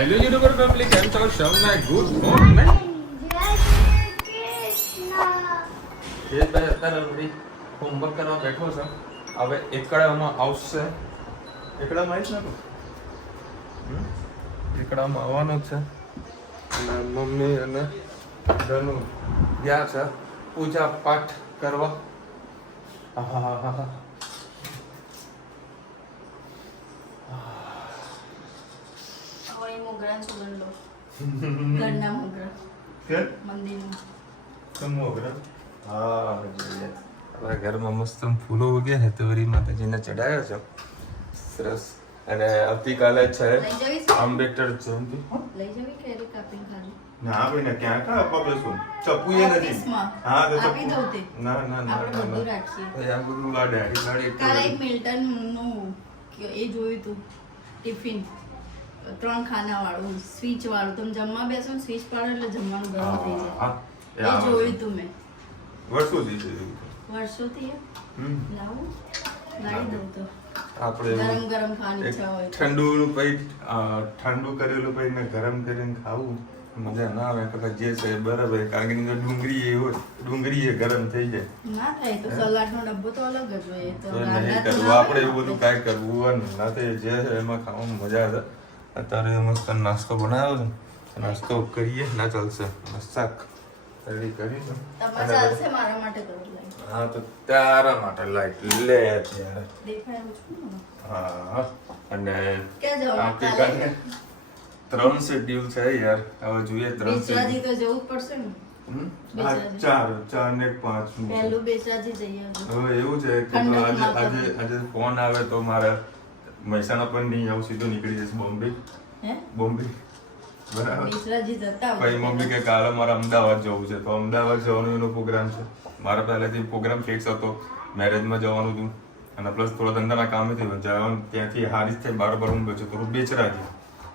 Hello YouTuber family, કેમ છો? સૌને ગુડ મોર્નિંગ. એ ભાઈ અત્યારે બધી હોમવર્ક કરવા બેઠો છે. હવે એકડામાં આવશે. એકડામાં આવીશ ને તું? એકડામાં આવવાનું જ છે. અને મમ્મી અને ધનુ ગયા છે પૂજા પાઠ કરવા. હા હા હા હા. ઘરના મોગરા કે મંદિરમાં મોગરા. હા જોઈએ. હવે ઘરમાં મસ્ત ફૂલો ઉગ્યા છે તો વળી માતાજીને ચડાવ્યા છે. સરસ. અને આવતીકાલે છે આંબેડકર જયંતિ. લઈ જવી કેરી કાપીને ખાલી ના ભાઈ ને ક્યાં કા આપવા બેસું ચપ્પુ એ નથી. હા તો આપી દઉં તે ના ના ના આપણે બધું રાખીએ. ભાઈ આ બધું આ ડેડી ગાડી કાલે એક મિલ્ટન નું એ જોયું તું ટિફિન 3 ખાના વાળું સ્વિચ વાળું. તમે જમવા બેસો ને સ્વિચ પાડો એટલે જમવાનું ગરમ થઈ જાય. એ જોયું તું મેં વર્ષોથી છે. વર્ષોથી લાવું લાવી દઉં તો આપણે ગરમ ગરમ ખાવાની ઈચ્છા હોય ઠંડુ પછી ઠંડુ કરેલું પછી ને ગરમ કરીને ખાવું મજા ના આવે. પછી જે છે એ બરાબર, કારણ કે એની અંદર ડુંગળી એ હોય, ડુંગળી એ ગરમ થઈ જાય. ના થાય તો સલાડ નો ડબ્બો તો અલગ જ હોય. તો તો નહીં કરવું આપણે એવું બધું કાંઈ કરવું હોય ને ના તો જે છે એમાં ખાવામાં મજા આવે. અત્યારે મસ્ત નાસ્તો બનાવ્યો છે, નાસ્તો કરીએ ના ચાલશે. શાક રેડી કરીશું. તમારે ચાલશે, મારા માટે કરો લાઈ. હા તો તારા માટે લાઈટ લે ત્યારે. દેખાય એવું છું ને. હા અને ક્યાં જવાનું આવતીકાલે 3 શેડ્યુલ છે યાર. હવે જોઈએ 3 બેચરાજી તો જવું જ પડશે ને. ચાર ને 5 પહેલું બેચરાજી જઈએ હવે એવું છે કે તો આજે ફોન આવે તો મારે મહેસાણા પણ નહીં આવું, સીધું નીકળી જશે બોમ્બે. બોમ્બે બરાબર. બેચરાજી જતા પછી મમ્મી કે કાલે મારે અમદાવાદ જવું છે, તો અમદાવાદ જવાનો એનો પ્રોગ્રામ છે. મારા પહેલેથી પ્રોગ્રામ ફિક્સ હતો, મેરેજમાં જવાનું હતું અને પ્લસ થોડા ધંધાના કામેથી જવાનું. ત્યાંથી હારીજ થઈ બરાબર હું બચ્યો થોડું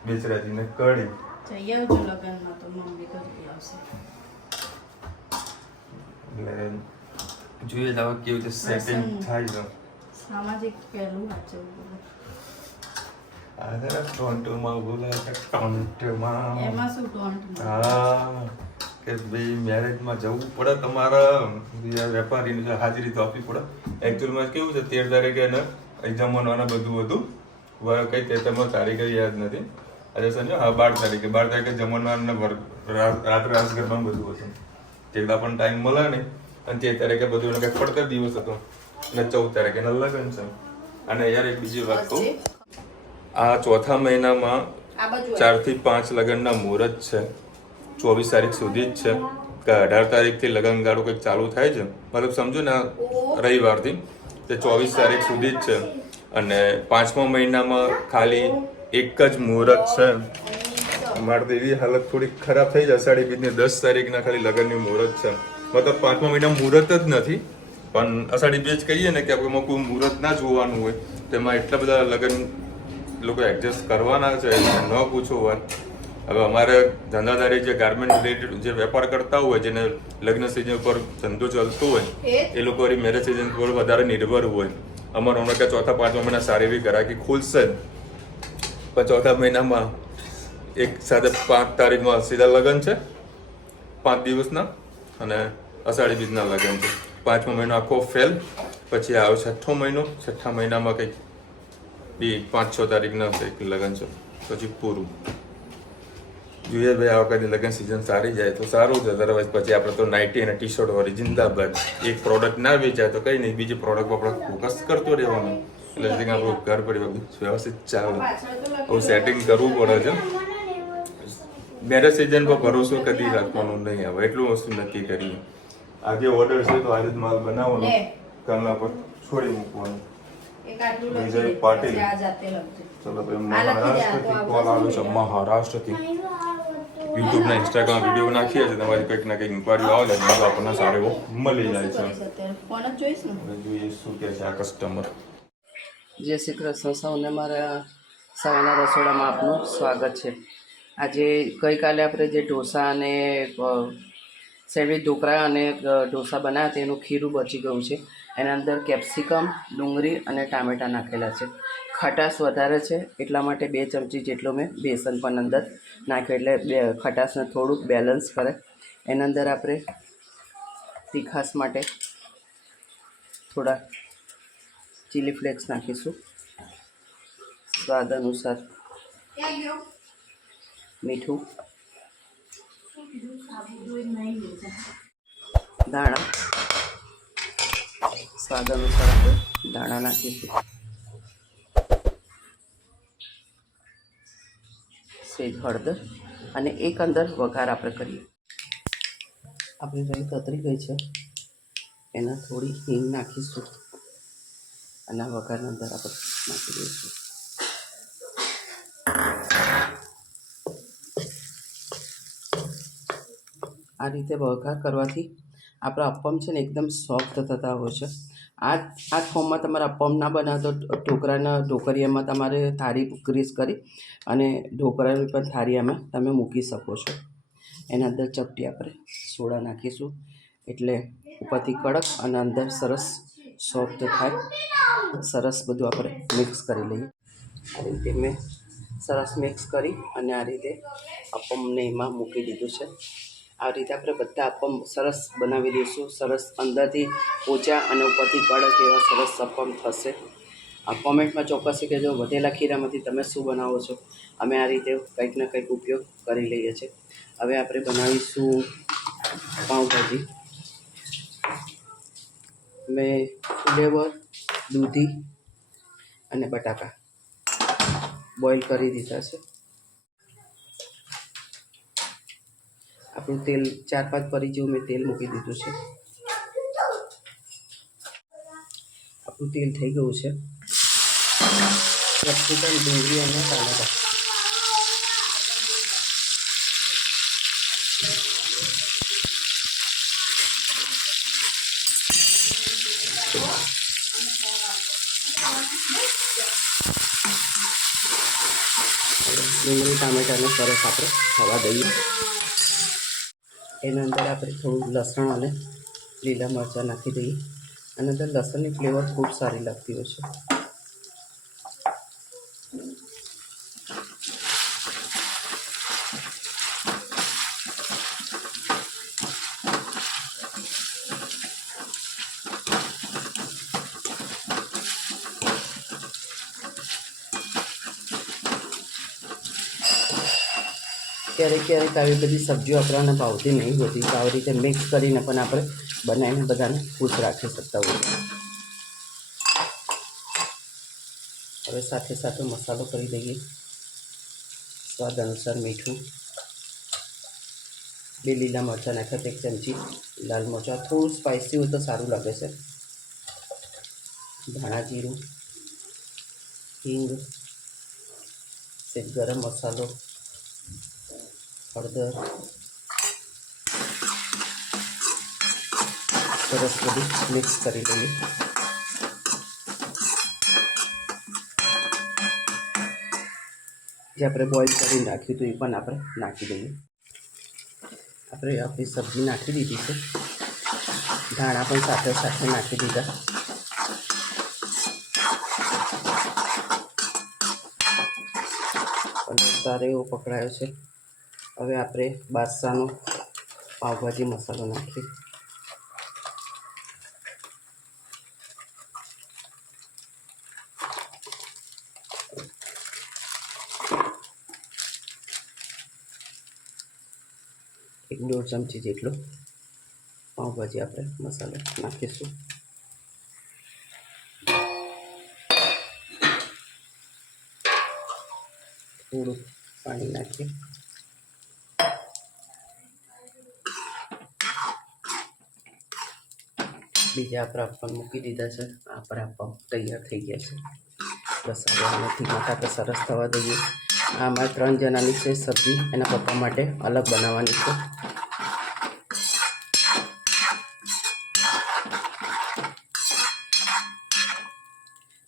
બેચરાજી ને કડી જઈ આવજો લગનમાં તો મમ્મી કરી આવશે. એટલે જોઈએ જ હવે કેવું છે સેટિંગ થાય છે. સામાજિક પહેલું વાંચવું અરે ટોન્ટોમાં બોલે કે ટોન્ટોમાં એમાં શું ટોન્ટ હા કે ભાઈ મેરેજમાં જવું પડે તમારે, વેપારીની હાજરી તો આપવી પડે. એકચ્યુઅલમાં કેવું છે 13 તારીખે એને જમવાનું બધું હતું. કઈ તે તમને તારીખે યાદ નથી. આજે સમજો હા 12 તારીખે જમવાનું રાત્રે રાસ ગરબાનું બધું હતું. તેડા પણ ટાઈમ મળે નહીં. અને 13 તારીખે બધું એને કંઈક પડતર દિવસ હતો અને 14 તારીખે એના લગ્ન છે. અને યાર એક બીજી વાત કહું, આ ચોથા મહિનામાં 4 થી 5 લગ્નના મુહૂર્ત છે. 24 તારીખ સુધી જ છે કે 18 તારીખથી લગ્નગાળો કંઈક ચાલુ થાય છે. મતલબ સમજો ને રવિવારથી તે 24 તારીખ સુધી જ છે. અને 5મા મહિનામાં ખાલી એક જ મુહૂર્ત છે. અમારે તો એવી હાલત થોડી ખરાબ થઈ જાય. અષાઢી બીજની 10 તારીખના ખાલી લગ્નની મુહૂર્ત છે. મતલબ 5મા મહિના મુહૂર્ત જ નથી, પણ અષાઢી બીજ કહીએ ને કે આપણે કોઈ મુહૂર્ત ના જોવાનું હોય, તેમાં એટલા બધા લગ્ન લોકો એડજસ્ટ કરવાના છે ન પૂછો વાત. હવે અમારે ધંધાદારી જે ગાર્મેન્ટ રિલેટેડ જે વેપાર કરતા હોય, જેને લગ્ન સિઝન ઉપર ધંધો ચાલતો હોય, એ લોકો વળી મેરેજ સિઝન પર વધારે નિર્ભર હોય. અમારો હમણાં કે 4થા 5મા મહિના સારી એવી ગ્રાહકી ખુલશે જ, પણ 4થા મહિનામાં એક સાથે 5 તારીખમાં સીધા લગ્ન છે 5 દિવસના, અને અષાઢી બીજના લગ્ન છે. 5મો મહિનો આખો ફેલ. પછી આવે 6ઠ્ઠો મહિનો. 6ઠ્ઠા મહિનામાં કંઈક 5-6 તારીખના કંઈક લગ્ન છે, પછી પૂરું. જોઈએ ભાઈ આ વખતે લગ્ન સિઝન સારી જાય તો સારું છે. અદરવાઇઝ પછી આપણે તો નાઇટી અને ટી શર્ટ વાળી જિંદાબાદ. એક પ્રોડક્ટ ના વેચાય તો કંઈ નહીં, બીજી પ્રોડક્ટ આપણે ફોકસ કરતો રહેવાનું. એટલે આપણું ઘર પરિવાર વ્યવસ્થિત ચાલે. હવે સેટિંગ કરવું પડે છે. મેરેજ સિઝન પર ભરોસો કદી રાખવાનો નહીં. હવે એટલું વસ્તુ નક્કી કરીએ. આજે ઓર્ડર છે તો આજે જ માલ બનાવવાનો, કાલના પર છોડી મૂકવાનું. વિજય પાટીલ, ચલો ભાઈ મહારાષ્ટ્રથી કોલ આવ્યો છે. મહારાષ્ટ્રથી યુટ્યુબના ઇન્સ્ટાગ્રામ વિડીયો નાખીએ છીએ. તમારી કંઈક ના કંઈક ઇન્ક્વાયરી આવે છે તો આપણને સારો એવો મળી જાય છે. જોઈએ શું કહે છે આ કસ્ટમર. જય શ્રી કૃષ્ણ. સૌને મારા સવારના રસોડામાં આપનું સ્વાગત છે. આજે ગઈકાલે આપણે જે ઢોસા અને સેન્ડવિચ ઢોકળા અને ઢોસા બનાવ્યા તેનું ખીરું બચી ગયું છે. એના અંદર કેપ્સિકમ, ડુંગળી અને ટામેટાં નાખેલા છે. ખટાશ વધારે છે એટલા માટે 2 ચમચી જેટલો મેં બેસન પણ અંદર નાખ્યો, એટલે ખટાશને થોડુંક બેલેન્સ કરે. એના અંદર આપણે તીખાશ માટે થોડા ચીલી ફ્લેક્સ નાખીશું, સ્વાદ અનુસાર મીઠું, દાણા સ્વાદ અનુસાર આપણે દાણા નાખીશું, સેજ હળદર અને એક અંદર વઘાર આપણે કરીએ. આપણી રાઈ તતરી ગઈ છે, એના થોડી હિંગ નાખીશું અને વઘારના અંદર આપણે નાખી દઈશું. આ રીતે વઘાર કરવાથી આપણા અપ્પમ છે ને એકદમ સોફ્ટ થતા હોય છે. આ ફોર્મમાં તમારે અપ્પમ ના બનાવો તો ઢોકળિયામાં તમારે થાળી ગ્રીસ કરી અને ઢોકળાની પણ થાળીયામાં તમે મૂકી શકો છો. એના અંદર ચપટી આપણે સોડા નાખીશું એટલે ઉપરથી કડક અને અંદર સરસ સોફ્ટ થાય. સરસ બધું આપણે મિક્સ કરી લઈએ. આ રીતે મેં સરસ મિક્સ કરી અને આ રીતે અપ્પમને એમાં મૂકી દીધું છે. આ રીતે આપણે બધા અપ્પમ સરસ બનાવી દઈશું. સરસ અંદરથી પોચા અને ઉપરથી કડક એવા સરસ અપ્પમ થશે. આ કોમેન્ટમાં ચોક્કસ કહેજો વધેલા ખીરામાંથી તમે શું બનાવો છો. અમે આ રીતે કંઈક ને કંઈક ઉપયોગ કરી લઈએ છીએ. હવે આપણે બનાવીશું પાઉંભાજી. મેં ફુલેવર, દૂધી અને બટાકા બોઇલ કરી દીધા છે. આપણું તેલ 4-5 પરી જેવું મેં તેલ મૂકી દીધું છે. આપણું તેલ થઈ ગયું છે. કેપ્સિકમ, ડુંગળી અને ટામેટાં ડુંગળી ટામેટાને સરસ આપણે થવા દઈએ. એના અંદર આપણે થોડું લસણ અને લીલા મરચાં નાખી દઈએ. અને અંદર લસણની ફ્લેવર ખૂબ સારી લાગતી હોય છે. ક્યારેક આવી બધી સબ્જીઓ આપણને ભાવતી નહીં હોતી, તો આવી રીતે મિક્સ કરીને પણ આપણે બનાવીને બધાને ખુશ રાખી શકતા હોઈએ. હવે સાથે સાથે મસાલો કરી દઈએ. સ્વાદ અનુસાર મીઠું, 2 લીલા મરચાં નાખ્યા, 1 ચમચી લાલ મરચાં. થોડું સ્પાઇસી હોય તો સારું લાગે છે. ધાણા જીરું, હિંગ, ગરમ મસાલો, હળદર, સરસ બધું મિક્સ કરી લઈએ. જે આપણે બોઇલ કરી નાખ્યું હતું એ પણ આપણે નાખી દઈએ. આપણે આપણી સબ્જી નાખી દીધી છે. ધાણા પણ સાથે સાથે નાખી દીધા. સારો એવો પકડાયો છે. હવે આપણે બાદશાહનો પાવભાજી મસાલો નાખીએ. એક 1.5 ચમચી જેટલો પાવભાજી આપણે મસાલો નાખીશું. થોડું પાણી નાખીએ. બીજા આપણે અપ્પમ મૂકી દીધા છે. આપણે અપ્પમ તૈયાર થઈ ગયા છે. બસ હવે આનાથી બટાકા સરસ થવા દઈએ. આ અમારે 3 જણાની છે સબ્જી, એના પપ્પા માટે અલગ બનાવવાની છે.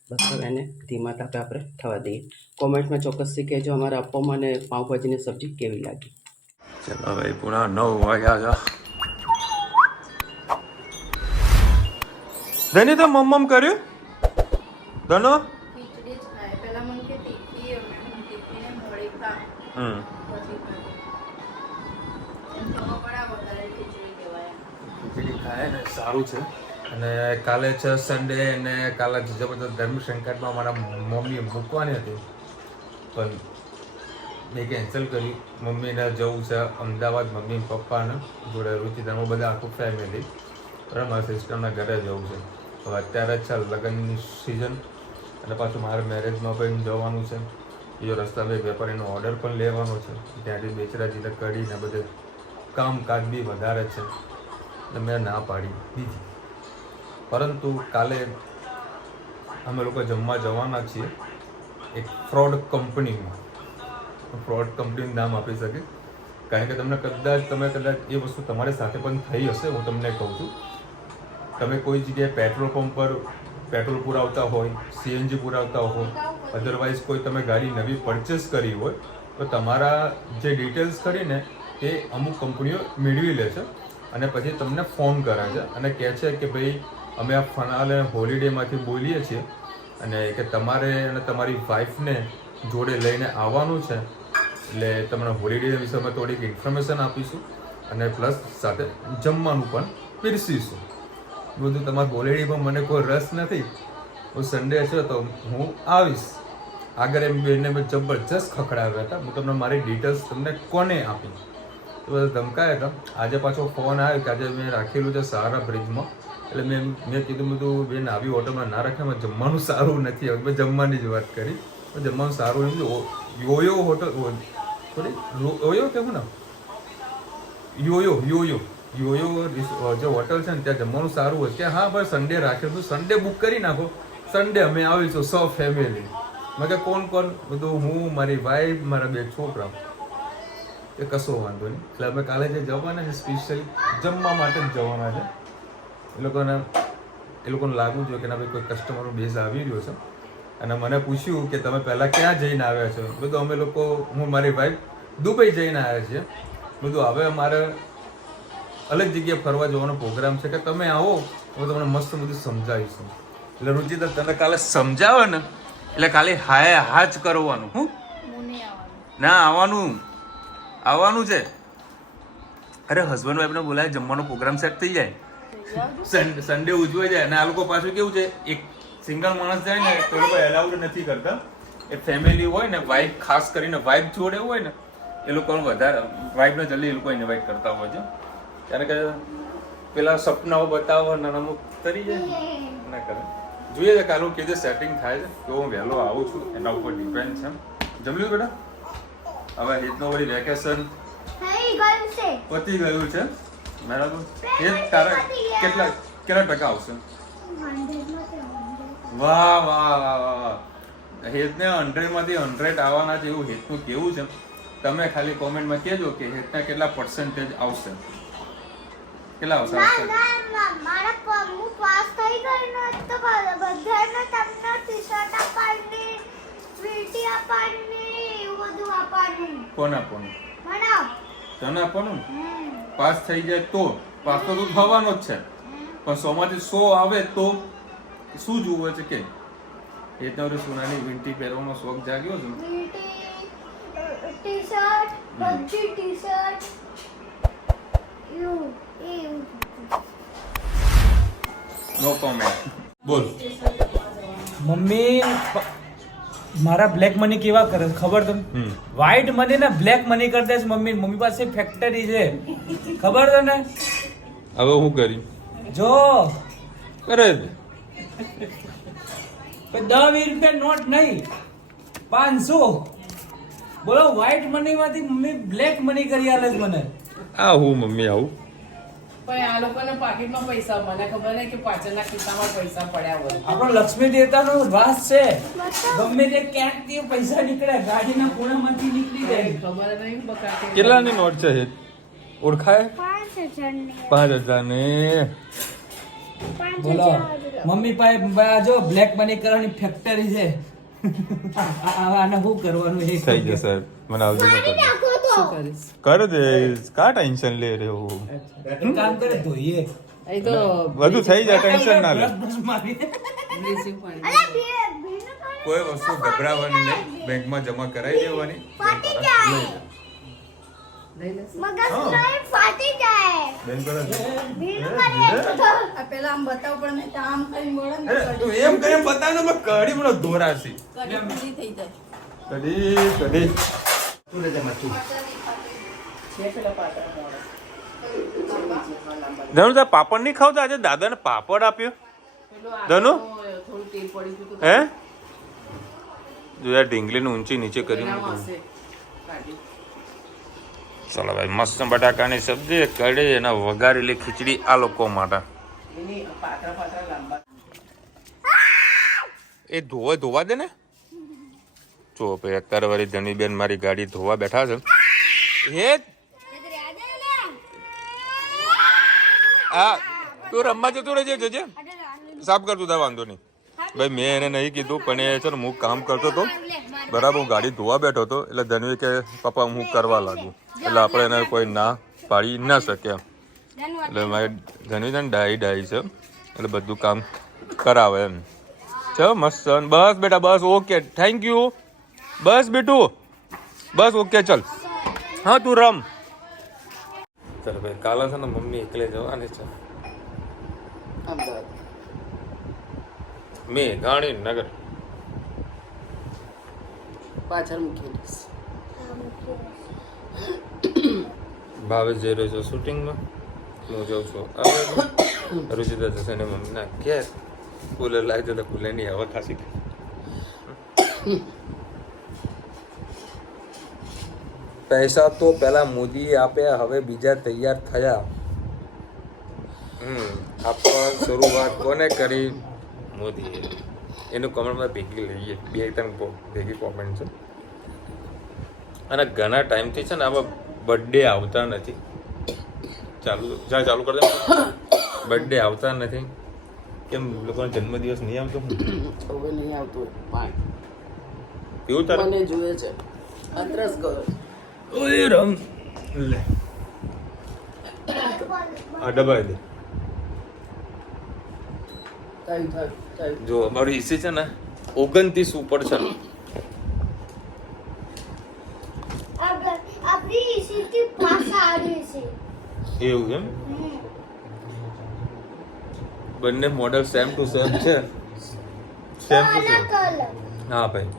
બસ હવે એને ધીમા તાપે આપણે થવા દઈએ. કોમેન્ટમાં ચોક્કસથી કહેજો અમારા અપ્પમ અને પાઉંભાજીની સબ્જી કેવી લાગી. ચલો ભાઈ, પૂરા 9 વાગ્યા છે. ધની તો મમ્મ કર્યું ધનો હમ પછી એમ ખબર પડે વધારે ખીચડી કહેવાય. ખીચડી ખાય ને સારું છે. અને કાલે છે સન્ડે અને કાલે જબરદસ્ત ધર્મ સંકટમાં મારા મમ્મી મૂકવાની હતી પણ મેં કેન્સલ કરી. મમ્મીને જવું છે અમદાવાદ, મમ્મી પપ્પાને જોડે રુચિતામાં બધા આખું ફેમિલી, બરાબર. મારા સિસ્ટરના ઘરે જવું છે. હવે અત્યારે છે લગ્નની સિઝન અને પાછું મારે મેરેજમાં પણ જવાનું છે. એ રસ્તામાં એક વેપારીનો ઓર્ડર પણ લેવાનો છે. ત્યાંથી બેચરાજીને કઢીને બધે કામકાજ બી વધારે છે એટલે મેં ના પાડી દીધી. પરંતુ કાલે અમે લોકો જમવા જવાના છીએ એક ફ્રોડ કંપનીમાં. ફ્રોડ કંપનીનું નામ આપી શકે કારણ કે તમે કદાચ એ વસ્તુ તમારી સાથે પણ થઈ હશે. હું તમને કહું છું, તમે કોઈ જગ્યાએ પેટ્રોલ પંપ પર પેટ્રોલ પુરાવતા હોય, સીએનજી પુરાવતા હોય, અધરવાઇઝ કોઈ તમે ગાડી નવી પરચેસ કરી હોય તો તમારા જે ડિટેલ્સ કરીને તે અમુક કંપનીઓ મેળવી લે છે અને પછી તમને ફોન કરે છે અને કહે છે કે ભાઈ અમે આ ફનાલે હોલિડેમાંથી બોલીએ છીએ અને કે તમારે અને તમારી વાઈફને જોડે લઈને આવવાનું છે એટલે તમને હોલિડે વિશે અમે થોડીક ઇન્ફોર્મેશન આપીશું અને પ્લસ સાથે જમવાનું પણ પીરસીશું. બધું તમારા હોલિડેમાં મને કોઈ રસ નથી, હું સન્ડે છે તો હું આવીશ. આગળ એમ બેને મેં જબરજસ્ત ખખડાવ્યા હતા. હું તમને મારી ડિટેલ્સ તમને કોને આપી તો બધા ધમકાયા હતા. આજે પાછો ફોન આવ્યો કે આજે મેં રાખેલું છે સારા બ્રિજમાં એટલે મેં કીધું બધું બેન આવી હોટલમાં ના રાખે, એમાં જમવાનું સારું નથી. હવે મેં જમવાની જ વાત કરી, જમવાનું સારું નથી. યોયો હોટલ યોયો કેવું ને યોયો જે હોટલ છે ને ત્યાં જમવાનું સારું હોય કે હા ભાઈ સન્ડે રાખેલું, સન્ડે બુક કરી નાખો, સન્ડે અમે આવીશું સો ફેમિલી. મેં કે કોણ બધું હું, મારી વાઈફ, મારા 2 છોકરા. એ કશો વાંધો નહીં. એટલે અમે કાલે જે જવાના છે સ્પેશિયલી જમવા માટે જ જવાના છે. એ લોકોને લાગવું જોઈએ કે ના ભાઈ કોઈ કસ્ટમરનો બેઝ આવી રહ્યો છે. અને મને પૂછ્યું કે તમે પહેલાં ક્યાં જઈને આવ્યા છો? બધું અમે લોકો, હું મારી વાઈફ દુબઈ જઈને આવ્યા છીએ. બધું હવે અમારે અલગ જગ્યાએ ફરવા જવાનો પ્રોગ્રામ છે કે તમે આવો તો તમને મસ્ત બધું સમજાવીશું. એટલે રુચિતા તને કાલે સમજાવે ને એટલે કાલે હા જ કરવાનું. હું ના આવવાનું છે. અરે હસબન્ડ વાઈફને બોલાય, જમવાનો પ્રોગ્રામ સેટ થઈ જાય, સન્ડે ઉજવાઈ જાય. અને આ લોકો પાછું કેવું છે, એક સિંગલ માણસ જાય ને તો લોકો એલાઉડ નથી કરતા. એક ફેમિલી હોય ને, વાઈફ ખાસ કરીને વાઈફ જોડે હોય ને એ લોકો વધારે વાઈફને જલ્દી એ લોકો ઇન્વાઇટ કરતા હોય છે. કારણ કે પેલા સપનાઓ બતાવો ને અમુક કરી જાય ના કરે. જોઈએ છે કાલે કેવી રીતે સેટિંગ થાય છે. તો હું વહેલો આવું છું એના ઉપર ડિપેન્ડ છે. જમ્યું બેટા? હવે હિતનો વળી વેકેશન પતી ગયું છે. બરાબર. એ તારા કેટલા ટકા આવશે? વાહ. હેતને 100 માંથી 100 આવવાના છે એવું હેતનું કેવું છે. તમે ખાલી કોમેન્ટમાં કહેજો કે હેતના કેટલા પર્સન્ટેજ આવશે, કેટલા આવશે? હું પાસ થઈ ગઈ ને તો બધાને તમને ટી-શર્ટ આપવાની, સ્વીટી આપવાની, એવું બધું આપવાનું. કોણ આપવાનું? મને તને આપવાનું. પાસ થઈ જાય તો પાસ તો થવાનો જ છે, પણ 100 માંથી 100 આવે તો શું જોવે છે કે હેતના સોનાની વીંટી પહેરવાનો શોખ જાગ્યો છે. ટી-શર્ટ, બધી ટી-શર્ટ નો કોમેન્ટ. બોલ. મમ્મી મારા બ્લેક મની કેવા કરે છે ખબર તમને? વ્હાઈટ મની ને બ્લેક મની કરી દે છે મમ્મી પાસે ફેક્ટરી છે, ખબર તને? હવે હું કરી જો કરે 10-20 રૂપિયા નોટ નહીં, 500. બોલો વ્હાઈટ મની માંથી મમ્મી બ્લેક મની કરી આલે છે મને. આ હું મમ્મી આવું પણ આ લોકોના પાકીટમાં પૈસા, મને ખબર નહીં કે પાછળના ખિસ્સામાં પૈસા પડ્યા હોય. આપણો લક્ષ્મી દેવતાનો વાસ છે, ગમે તે ક્યાંક તે પૈસા નીકળે, ગાડીના ખૂણામાંથી નીકળી જાય. ખબર નહીં બકાતે કેટલાની નોટ છે હેત? ઓળખાય? 5,000 ને. બોલો મમ્મી પાસે જો બ્લેક મની કરવાની ફેક્ટરી છે. આને શું કરવાનું એ થઈ જશે. મને આવજો શું કરીશ? કર દે. કા ટેન્શન લે રહ્યો? એક કામ કરે ધોઈએ એ તો બધું થઈ જાય, ટેન્શન ના લે. બ્રશ મારી બ્લીચિંગ પાણી કોઈ વસ્તુ ગભરાવાની નહીં. બેંકમાં જમા કરાવી દેવાની ફાટી બેંક જાય. વાળા લઈ લે. લઈ લેશે. મગજ હા. નહીં ફાટી જાય. બેંક વાળા ભીડ હે? કરે તો. આ પેલા આમ બતાવ પણ મેં તો આમ કરી મળે ને હે, તું એમ કરીને બતાવ ને મેં કઢી મને દોરાશી કડી પૂરી થઈ જાય. કઢી છે પેલા પાતળા મોડા. ધનુ તાર પાપડ નહીં ખાવતા આજે દાદાને પાપડ આપ્યો પેલું આ ધનુ? થોડું તેલ પડી ગયું હતું. હે જો યાર ઢીંગલીને ઊંચી નીચે કરી એનામાં મૂકી. હશે. કાઢી. ચાલો ભાઈ મસ્ત બટાકાની સબ્જી કઢી અને વઘારેલી ખીચડી આ લોકો માટે એની પાતળા પાતળા લાંબા. એ ધોવા દે ને જો ભાઈ અત્યારે વાળી ધનીબેન મારી ગાડી ધોવા બેઠા છે હે હા તું રમવા જતું રહેજે જજે સાફ કરતું તા વાંધો નહીં ભાઈ મેં એને નહીં કીધું પણ એ છે ને હું કામ કરતો હતો બરાબર હું ગાડી ધોવા બેઠો હતો એટલે ધનવી કે પપ્પા હું કરવા લાગુ એટલે આપણે એને કોઈ ના પાડી ના શકે એમ એટલે મારી ધનવી છે ને ડાઈ છે એટલે બધું કામ કરાવે એમ ચલો મસ્ત બસ બેટા બસ ઓકે થેન્ક યુ બસ બેટું બસ ઓકે ચલ હા તું રમ ચાલો ભાઈ કાલે છે ને મમ્મી એકલે જવાની છે અમદાવાદ. મેં ગાંધીનગર પાછળ મૂકી દઈશ. ભાવેશ જઈ રહ્યો છે શૂટિંગમાં હું જાઉં છું આવે રુચિતા જશે ને મમ્મીના ઘેર કુલર લાવી દે તો કુલરની હવા ખાસી પૈસા તો પેલા મોદીએ આપ્યા હવે બીજા તૈયાર થયા આપવા શરૂઆત કોને કરી મોદીએ એનું કોમેન્ટમાં ભેગી લઈએ 2-3 ભેગી કોમેન્ટ છે અને ઘણા ટાઈમથી છે ને આવા બર્થડે આવતા નથી ચાલુ કરી દે બર્થડે આવતા નથી કેમ લોકોનો જન્મદિવસ નહીં આવતો હવે નહીં આવતું પાણી. પીવું તારે મને જોઈએ છે. અદરસ ગયો. ઓય રમ લે આ ડબાઈ દે થયું. જો અમારું ઈસી છે ને 29 ઉપર છે આપણી સિટી પાસ આવી છે. એવું એમ બંને મોડલ સેમ ટુ સેમ છે સેમ ટુ સેમ કલર હા ભાઈ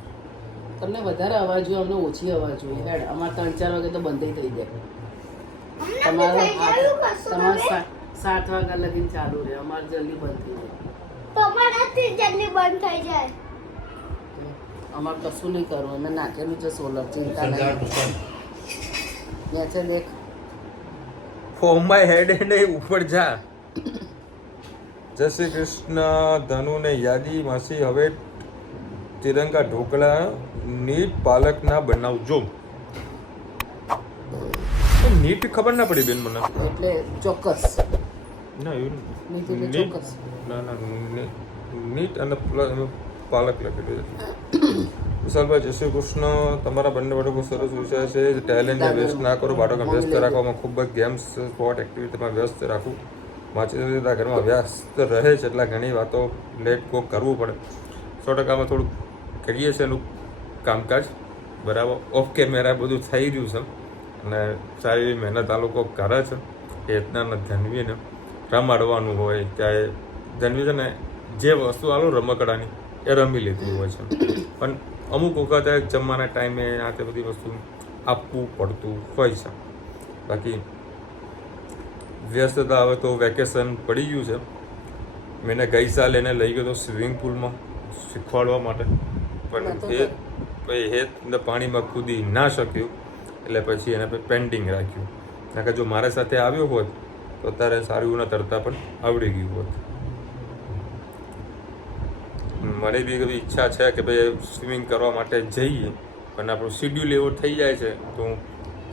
તમને વધારે અવાજ જોઈએ અમને ઓછી અવાજ જોઈએ હેડ અમારે 3-4 વાગે તો બંધ થઈ જાય. તમારે તમારે 7 વાગ્યા લગીને ચાલુ રહે અમારે જલ્દી બંધ થઈ જાય. તમારાથી જલ્દી બંધ થઈ જાય. અમારે કશું નહીં કરવું અમે નાખેલું છે સોલર ચિંતા નહીં. નેચે દેખ ફોર માય હેડ એન્ડ ઉપર જા જય શ્રી કૃષ્ણ ધનુ ને યાદી માસી હવે તિરંગા ઢોકળા નીટ પાલકના બનાવજો નીટ ખબર ના પડી બેન મને એટલે ચોક્કસ ના એવું નીટ એટલે નીટ ચોક્કસ. ના નીટ અને પાલક લખેલું છે વિશાલભાઈ જય શ્રી કૃષ્ણ તમારા બંને બાળકો સરસ વિષય છે ટેલેન્ટ વેસ્ટ ના કરો બાળકોને વ્યસ્ત રાખવામાં ખૂબ જ ગેમ્સ સ્પોર્ટ એક્ટિવિટીમાં વ્યસ્ત રાખવું વાંચી ઘરમાં વ્યસ્ત રહે છે એટલે ઘણી વાતો લેટ ગો કરવું પડે 100% થોડુંક કરીએ છીએ એનું કામકાજ બરાબર ઓફ કેમેરા બધું થઈ રહ્યું છે અને સારી એવી મહેનત આ લોકો કરે છે એ રીતના ધનવીને રમાડવાનું હોય ચાહે ધનવી છે ને જે વસ્તુ આલું રમકડાની એ રમી લેતી હોય છે પણ અમુક વખત જમવાના ટાઈમે આ તે બધી વસ્તુ આપવું પડતું હોય છે બાકી વ્યસ્તતા હવે તો વેકેશન પડી ગયું છે મેં ગઈ સાલ એને લઈ ગયો હતો સ્વિમિંગ પુલમાં શીખવાડવા માટે પણ એ પાણીમાં કૂદી ના શક્યું એટલે પછી એને પેન્ટિંગ રાખ્યું કારણ કે જો મારા સાથે આવ્યો હોત તો અત્યારે સારું એવું તરતા પણ આવડી ગયું હોત મને બી એવી ઈચ્છા છે કે ભાઈ સ્વિમિંગ કરવા માટે જઈએ પણ આપણું શિડ્યુલ એવો થઈ જાય છે તો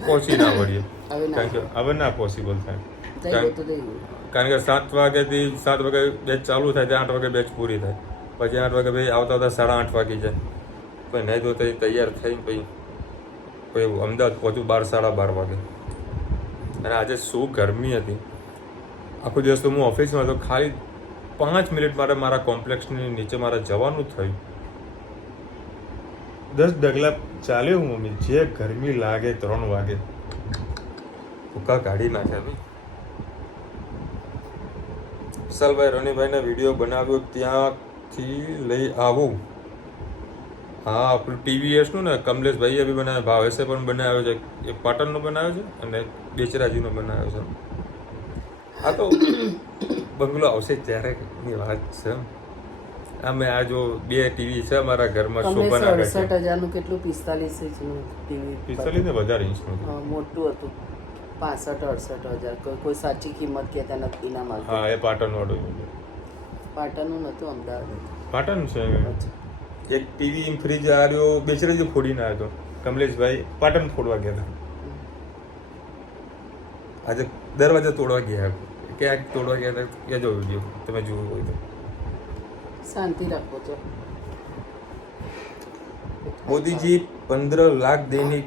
પહોંચી ના વળીએ કારણ કે હવે ના પોસિબલ થાય કારણ કે 7 વાગ્યાથી 7 વાગે બેચ ચાલુ થાય ત્યાં 8 વાગે બેચ પૂરી થાય પછી 8 વાગે ભાઈ આવતા આવતા 8:30 વાગી જાય પછી નહીં તો તૈયાર થઈ પછી અમદાવાદ પહોંચ્યું 12-12:30 વાગે અને આજે શું ગરમી હતી આખો દિવસ તો હું ઓફિસમાં હતો ખાલી 5 મિનિટ મારે મારા કોમ્પ્લેક્સની નીચે મારે જવાનું થયું 10 ડગલા ચાલ્યો હું મમ્મી, જે ગરમી લાગે 3 વાગે ભૂકા કાઢી નાખ્યા ભાઈ. વિશાલભાઈ રણીભાઈને વિડીયો બનાવ્યો ત્યાંથી લઈ આવું. હા, આપણું TVS નું ને કમલેશભાઈએ બી બનાવ્યો, ભાવેશે પણ બનાવ્યો છે, એક પાટણનો બનાવ્યો છે અને બેચરાજીનો બનાવ્યો છે. હા તો બંગલો આવશે ત્યારે ની વાત છે. અમે આ જો 2 ટીવી છે અમારા ઘરમાં, તમે શોભાના 67,000 નું કેટલું 45 ઇંચનું ટીવી 45 ને વધારે ઇંચનું. મોટું હતું 65-68,000 કોઈ સાચી કિંમત કહેતા નથી ના માલતું. હા, એ પાટણ વાળું પાટણનું નતું, અમદાવાદ પાટણ છે. એક ટીવી ફ્રીજ આવ્યો બેચરાજી ફોડીને આવ્યો હતો કમલેશભાઈ, પાટણ ફોડવા ગયા હતા. આજે દરવાજા તોડવા ગયા, ક્યાંક તોડવા ગયા હતા, કહેજો વિડીયો તમે જોયું હોય તો. શાંતિ રાખો છો. मोदी जी 15 लाख देने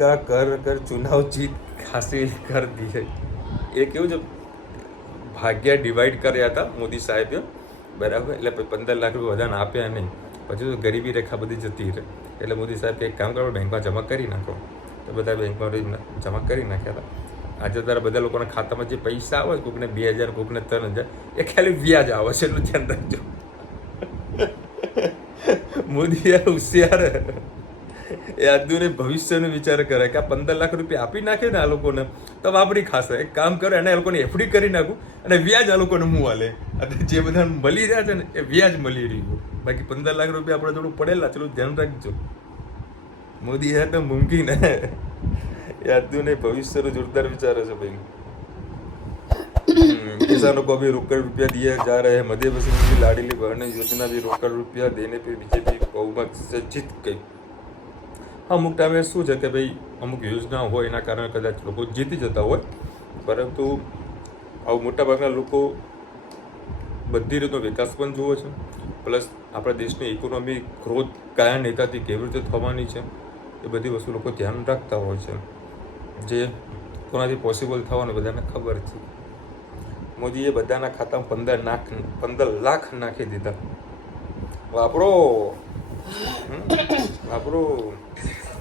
का कर चुनाव जीत हासिल कर दी है. એ કેવું છે, ભાગ્ય ડિવાઈડ કર્યા હતા મોદી સાહેબે, બરાબર. એટલે 15 લાખ રૂપિયા બધાને આપ્યા નહીં, પછી તો ગરીબી રેખા બધી જતી રહે. એટલે મોદી સાહેબ એક કામ કરો, બેંકમાં જમા કરી નાખો. તો બધા બેંકમાં જમા કરી નાખ્યા હતા. આજે તારા બધા લોકોના ખાતામાં જે પૈસા આવે, કોકને 2,000, કોકને 3,000, એ ખાલી વ્યાજ આવે છે, એટલું ધ્યાન રાખજો. મોદી યાર હોશિયાર, એ આજનું ભવિષ્યનું વિચાર કરે કે આ 15 લાખ રૂપિયા આપી નાખે ને આ લોકોને તો વાપરી ખાશે. એક કામ કરે અને એ લોકોને એફડી કરી નાખું અને વ્યાજ આ લોકોને મું હાલે. અને જે બધા મળી રહ્યા છે ને એ વ્યાજ મળી રહ્યું. બાકી 15 લાખ રૂપિયા આપણે થોડું પડેલા, ચલો ધ્યાન રાખજો. મોદી યાર તો મુમકિન હે. એ આજનું ભવિષ્યનું જોરદાર વિચારે છે ભાઈ. किसानों को भी रोकड़ रुपया दिया जा रहा है. मध्य प्रदेश की लाडली बहन योजना भी रोकड़ रुपया देने पे बीजेपी बहुमत से जीत गई. અમુક ટાઈમે શું છે કે ભાઈ અમુક યોજના હોય એના કારણે કદાચ લોકો જીતી જતા હોય, પરંતુ આવું મોટાભાગના લોકો બધી રીતનો વિકાસ પણ જુએ છે, પ્લસ આપણા દેશની ઇકોનોમી ગ્રોથ કયા નેતાથી કેવી રીતે થવાની છે એ બધી વસ્તુ લોકો ધ્યાન રાખતા હોય છે, જે કોનાથી પોસિબલ થવાનું બધાને ખબર છે. મોદીએ બધાના ખાતામાં 15 લાખ નાખી દીધા. વાપરો.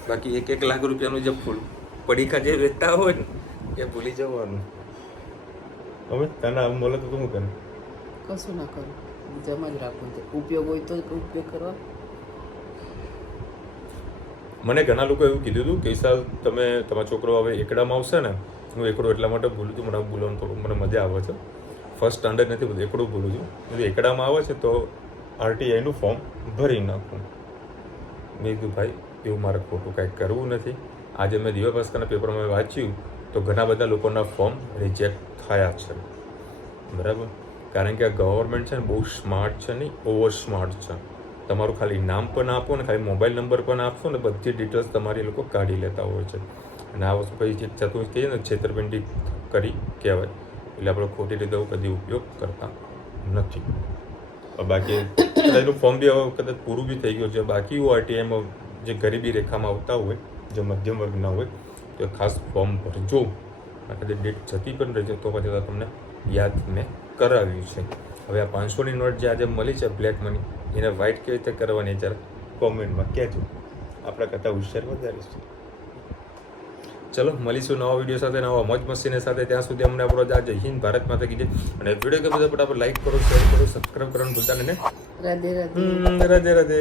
બાકી 1 લાખ રૂપિયાનું જે ફૂલ પડીકા જે વેચતા હોય ને એ ભૂલી જવાનું. હવે તને આમ બોલે તો શું કરે? કશું ના કરું, જમા જ રાખવું છે. ઉપયોગ હોય તો ઉપયોગ કરવા. મને ઘણા લોકો એવું કીધું હતું કે વિશાલ તમે તમારો છોકરો હવે એકડામાં આવશે ને, હું એકડો એટલા માટે બોલું છું, મને બોલવાનું થોડું મને મજા આવે છે. ફર્સ્ટ સ્ટાન્ડર્ડ નથી બધું, એકડું બોલું છું. એકડામાં આવે છે તો RTIનું ફોર્મ ભરી નાખું. મેં કીધું ભાઈ એવું મારે ખોટું કાંઈ કરવું નથી. આજે મેં દિવ્ય ભાસ્કરના પેપરમાં વાંચ્યું તો ઘણા બધા લોકોના ફોર્મ રિજેક્ટ થયા છે, બરાબર. કારણ કે આ ગવર્મેન્ટ છે ને બહુ સ્માર્ટ છે, નહીં ઓવર સ્માર્ટ છે. તમારું ખાલી નામ પણ આપો ને ખાલી મોબાઈલ નંબર પણ આપશો ને બધી ડિટેલ્સ તમારી લોકો કાઢી લેતા હોય છે. અને આ વસ્તુ પછી ચતુર્થ કહીએ ને છેતરપિંડી કરી કહેવાય. એટલે આપણે ખોટી રીતે કદી ઉપયોગ કરતા નથી. બાકી એનું ફોર્મ બી હવે કદાચ પૂરું બી થઈ ગયું છે. બાકી RTIમાં જે ગરીબી રેખામાં આવતા હોય, જે મધ્યમ વર્ગના હોય તો ખાસ ફોર્મ ભરજો. કદાચ ડેટ જતી પણ રહેજો તો પછી તમને યાદ મેં કરાવ્યું છે. હવે આ 500ની નોટ જે આજે મળી છે બ્લેક મની, એને વ્હાઇટ કેવી રીતે કરવાની જરા કોમેન્ટમાં કહેજો. આપણા કરતાં હોશિયાર વધારે છે. ચલો મળીશું નવા વિડીયો સાથે, નવા મોજ મસ્તીને સાથે. ત્યાં સુધી અમને આપણો જય હિન્દ, ભારત માતા કી જય. અને વિડીયો ગમે તો ફટાફટ લાઈક કરો, શેર કરો, સબસ્ક્રાઈબ કરવાનું ભૂલતા નહીં. રાધે રાધે. રાધે રાધે.